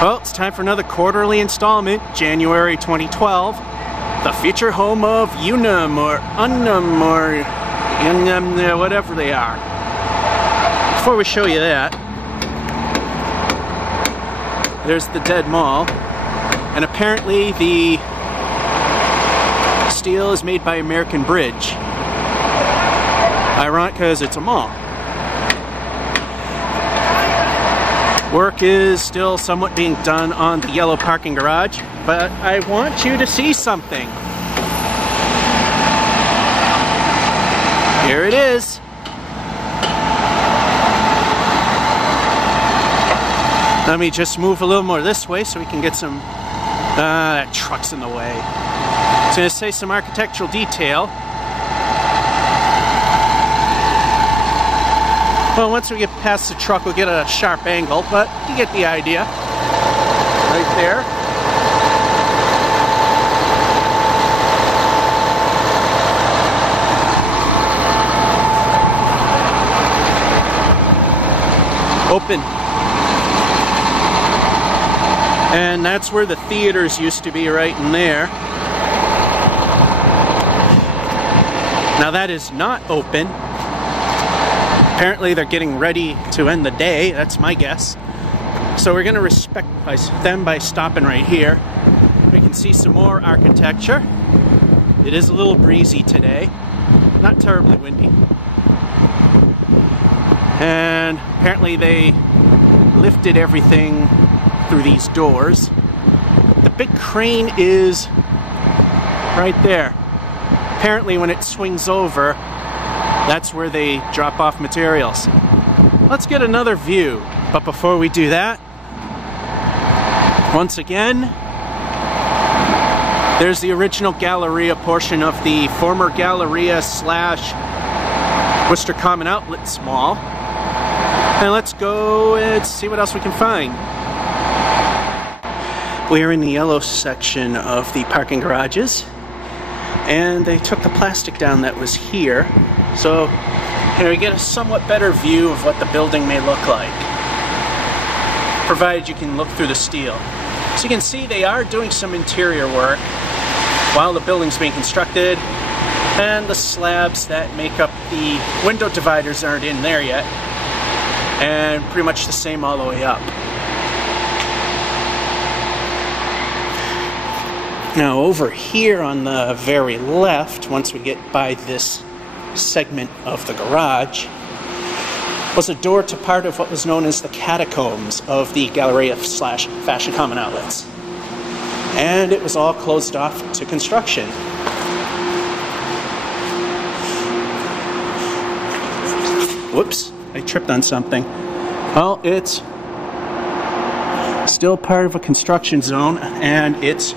Well, it's time for another quarterly installment, January 2012. The future home of Unum or Unum or Unum, whatever they are. Before we show you that, there's the dead mall, and apparently the steel is made by American Bridge. Ironic because it's a mall. Work is still somewhat being done on the yellow parking garage, but I want you to see something. Here it is. Let me just move a little more this way so we can get some... that truck's in the way. I was going to say some architectural detail. Well, once we get past the truck, we'll get a sharp angle, but you get the idea. Right there. Open. And that's where the theaters used to be, right in there. Now that is not open. Apparently they're getting ready to end the day, that's my guess. So we're going to respect them by stopping right here. We can see some more architecture. It is a little breezy today, not terribly windy. And apparently they lifted everything through these doors. The big crane is right there. Apparently when it swings over, that's where they drop off materials. Let's get another view. But before we do that, once again, there's the original Galleria portion of the former Galleria / Worcester Common Outlets Mall. And let's go and see what else we can find. We're in the yellow section of the parking garages. And they took the plastic down that was here. So here we get a somewhat better view of what the building may look like, provided you can look through the steel. So you can see they are doing some interior work while the building's being constructed, and the slabs that make up the window dividers aren't in there yet, and pretty much the same all the way up. Now over here on the very left, once we get by this segment of the garage, was a door to part of what was known as the catacombs of the Galleria / Fashion Common Outlets. And it was all closed off to construction. Whoops, I tripped on something. Well, it's still part of a construction zone, and it's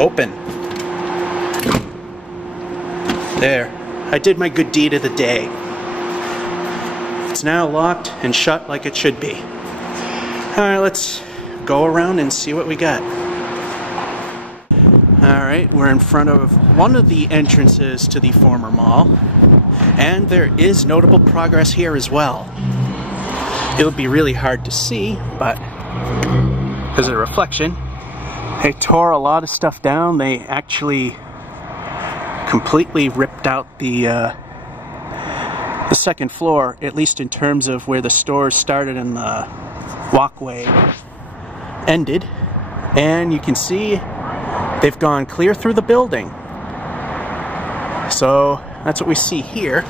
open. There. I did my good deed of the day. It's now locked and shut like it should be. Alright, let's go around and see what we got. Alright, we're in front of one of the entrances to the former mall. And there is notable progress here as well. It'll be really hard to see, but because of the reflection, they tore a lot of stuff down. They actually completely ripped out the second floor, at least in terms of where the stores started and the walkway ended. And you can see they've gone clear through the building. So that's what we see here.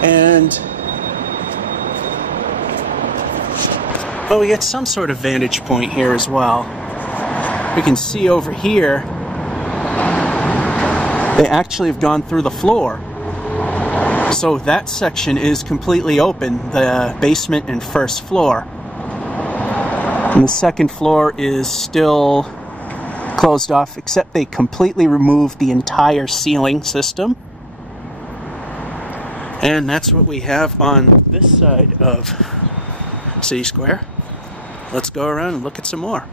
And well, we get some sort of vantage point here as well. We can see over here, they actually have gone through the floor. So that section is completely open, the basement and first floor. And the second floor is still closed off, except they completely removed the entire ceiling system. And that's what we have on this side of City Square. Let's go around and look at some more.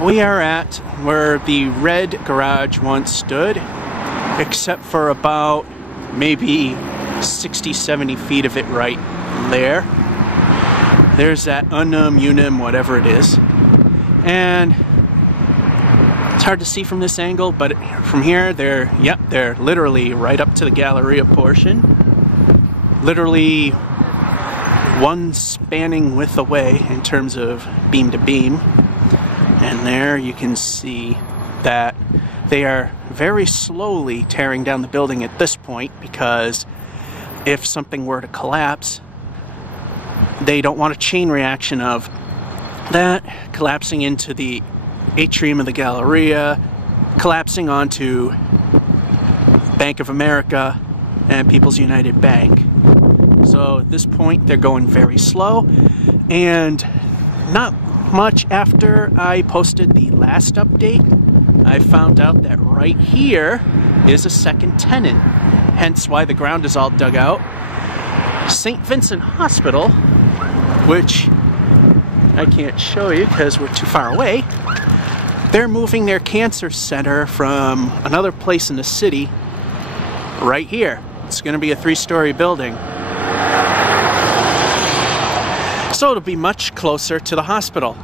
We are at where the red garage once stood, except for about maybe 60-70 feet of it right there. There's that Unum, whatever it is. And it's hard to see from this angle, but from here, they're literally right up to the Galleria portion. Literally one spanning width away in terms of beam to beam. And there you can see that they are very slowly tearing down the building at this point, because if something were to collapse, they don't want a chain reaction of that collapsing into the atrium of the Galleria, collapsing onto Bank of America and People's United Bank. So at this point they're going very slow, and not much after I posted the last update, I found out that right here is a second tenant, hence why the ground is all dug out. Saint Vincent Hospital, which I can't show you because we're too far away. They're moving their cancer center from another place in the city right here. It's going to be a 3-story building. So it'll be much closer to the hospital.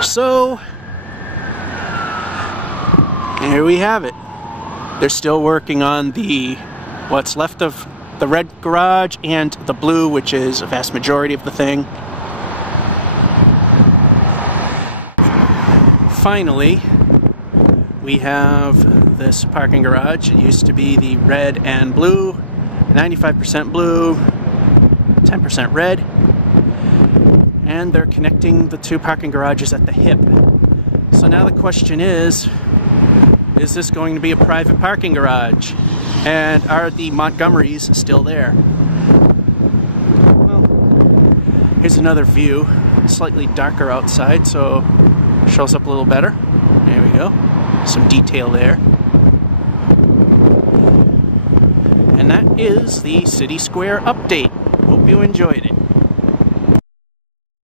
So here we have it. They're still working on what's left of the red garage and the blue, which is a vast majority of the thing. Finally, we have this parking garage. It used to be the red and blue, 95% blue, 10% red. And they're connecting the 2 parking garages at the hip. So now the question is this going to be a private parking garage? And are the Montgomerys still there? Well, here's another view. Slightly darker outside, so it shows up a little better. There we go. Some detail there. And that is the City Square update. Hope you enjoyed it.